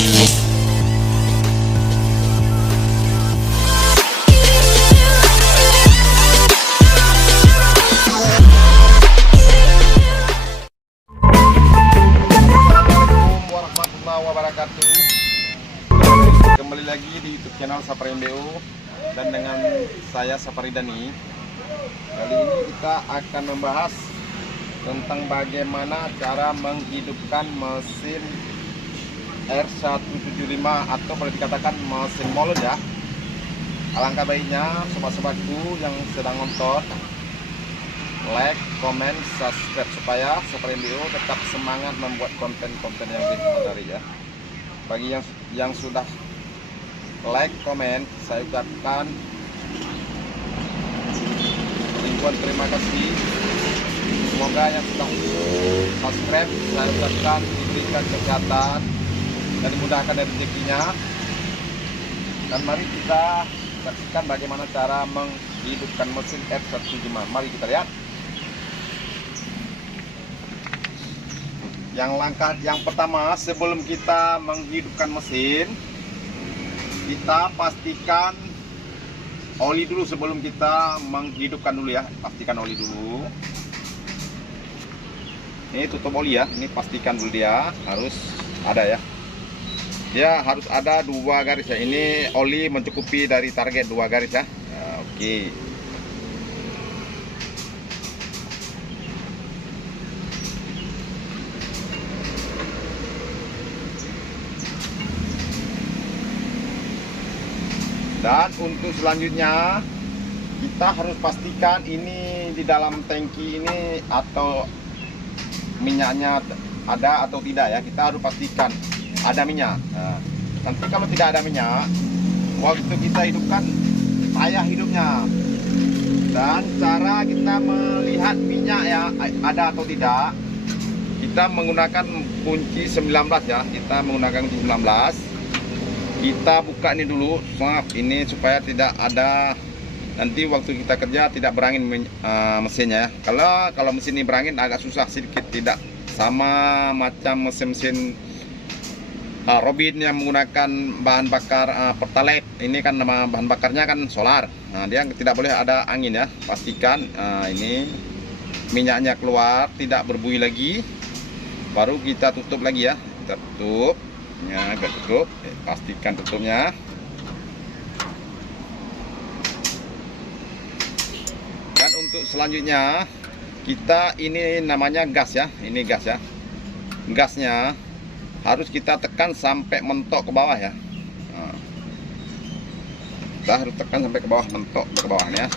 Warahmatullahi wabarakatuh. Kembali lagi di YouTube channel Safari MBO dan dengan saya Safari Dani. Kali ini kita akan membahas tentang bagaimana cara menghidupkan mesin R175 atau boleh dikatakan mesin molen ya. Alangkah baiknya sobat-sobatku yang sedang nonton like, comment, subscribe supaya Safari MBO tetap semangat membuat konten-konten yang menarik ya. Bagi yang sudah like, comment, saya ucapkan ribuan terima kasih. Semoga yang sudah subscribe saya ucapkan diberikan kesehatan dan dimudahkan dari rezekinya. Dan mari kita saksikan bagaimana cara menghidupkan mesin R175. Mari kita lihat. Yang pertama, sebelum kita menghidupkan mesin, kita pastikan oli dulu. Sebelum kita menghidupkan dulu ya, pastikan oli dulu. Ini tutup oli ya, ini pastikan dulu dia harus ada ya. Dia harus ada 2 garis ya. Ini oli mencukupi dari target 2 garis ya. Nah, oke. Dan untuk selanjutnya kita harus pastikan ini di dalam tangki ini atau minyaknya ada atau tidak ya. Kita harus pastikan ada minyak. Nah, nanti kalau tidak ada minyak, waktu kita hidupkan payah hidupnya. Dan cara kita melihat minyak ya ada atau tidak, kita menggunakan kunci 19 ya. Kita menggunakan kunci 19. Kita buka ini dulu, maaf ini supaya tidak ada nanti waktu kita kerja tidak berangin mesinnya. Kalau mesin ini berangin agak susah sedikit, tidak sama macam mesin-mesin Robin yang menggunakan bahan bakar Pertalite. Ini kan nama bahan bakarnya kan solar. Nah, dia tidak boleh ada angin ya. Pastikan ini minyaknya keluar, tidak berbuih lagi. Baru kita tutup lagi ya. Kita tutup. Ya, agak tutup, pastikan tutupnya. Dan untuk selanjutnya kita ini namanya gas ya, ini gas ya. Gasnya harus kita tekan sampai mentok ke bawah ya. Nah, kita harus tekan sampai ke bawah, mentok ke bawahnya.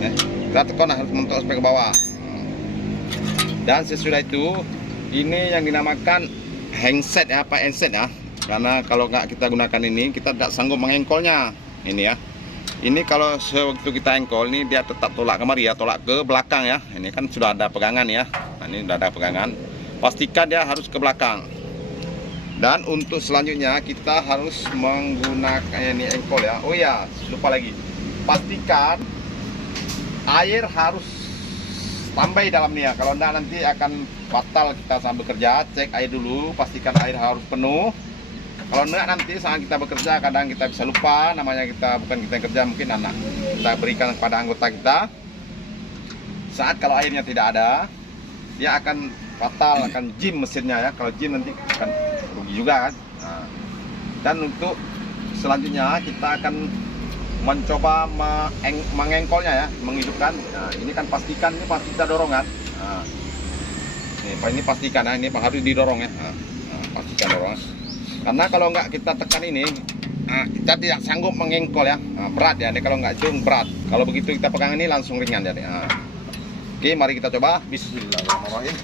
Nah, kita tekan harus mentok sampai ke bawah. Dan sesudah itu ini yang dinamakan handset ya, apa handset ya, karena kalau nggak kita gunakan ini kita tidak sanggup mengengkolnya ini ya. Ini kalau sewaktu kita engkol ini dia tetap tolak kemari ya, tolak ke belakang ya. Ini kan sudah ada pegangan ya. Nah, ini sudah ada pegangan, pastikan dia harus ke belakang. Dan untuk selanjutnya kita harus menggunakan ini engkol ya. Oh ya, lupa lagi, pastikan air harus tambah dalamnya. Kalau enggak nanti akan fatal kita saat bekerja. Cek air dulu, pastikan air harus penuh. Kalau enggak nanti saat kita bekerja kadang kita bisa lupa, namanya kita bukan kita yang kerja, mungkin anak kita berikan kepada anggota kita. Saat kalau airnya tidak ada, dia akan fatal, akan jam mesinnya ya. Kalau jam nanti akan rugi juga kan. Nah, dan untuk selanjutnya kita akan mencoba mengengkolnya ya, menghidupkan. Nah, ini kan pastikan ini pasti kita dorong kan. Nah, ini pastikan ya, ini harus didorong ya. Nah, pastikan dorong. Karena kalau nggak kita tekan ini, kita tidak sanggup mengengkol ya. Nah, berat ya, ini kalau nggak cung berat. Kalau begitu kita pegang ini langsung ringan jadi. Nah, oke, mari kita coba. Bismillahirrahmanirrahim.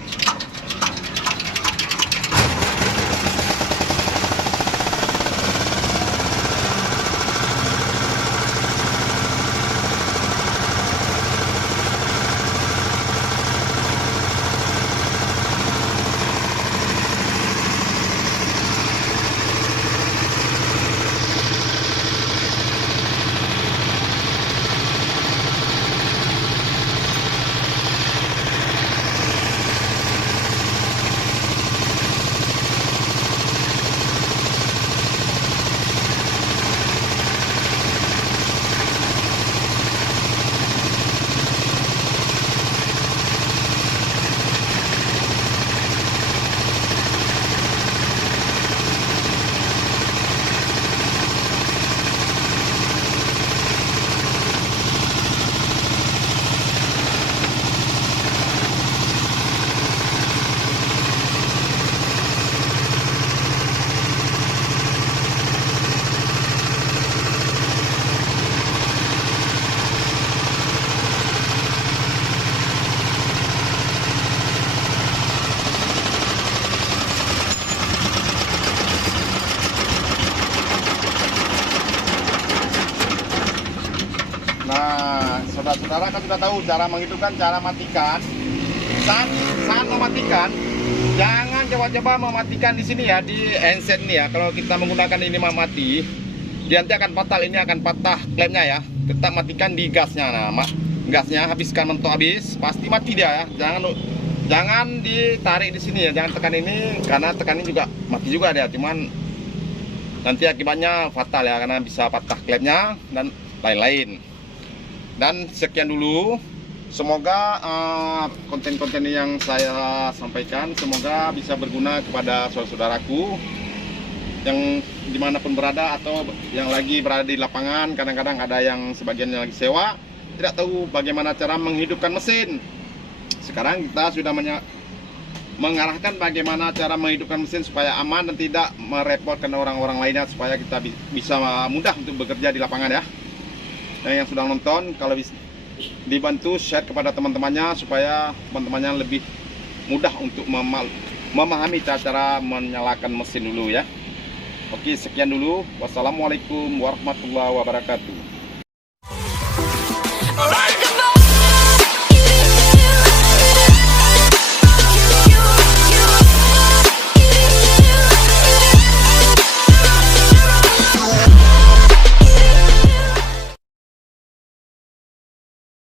Nah, saudara-saudara kan sudah tahu cara menghidupkan, cara matikan. Saat mematikan, jangan coba-coba mematikan di sini ya, di handset ini ya. Kalau kita menggunakan ini mati, dia nanti akan fatal, ini akan patah klemnya ya. Tetap matikan di gasnya. Nah, gasnya habiskan mentok habis, pasti mati dia ya. Jangan ditarik di sini ya, jangan tekan ini, karena tekan ini juga mati juga dia. Cuman nanti akibatnya fatal ya, karena bisa patah klemnya dan lain-lain. Dan sekian dulu. Semoga konten-konten yang saya sampaikan semoga bisa berguna kepada saudara-saudaraku yang dimanapun berada atau yang lagi berada di lapangan. Kadang-kadang ada yang sebagian yang lagi sewa, tidak tahu bagaimana cara menghidupkan mesin. Sekarang kita sudah mengarahkan bagaimana cara menghidupkan mesin supaya aman dan tidak merepotkan orang-orang lainnya, supaya kita bisa mudah untuk bekerja di lapangan ya. Dan yang sudah nonton, kalau bisa dibantu share kepada teman-temannya supaya teman-temannya lebih mudah untuk memahami cara menyalakan mesin dulu ya. Oke, sekian dulu. Wassalamualaikum warahmatullahi wabarakatuh.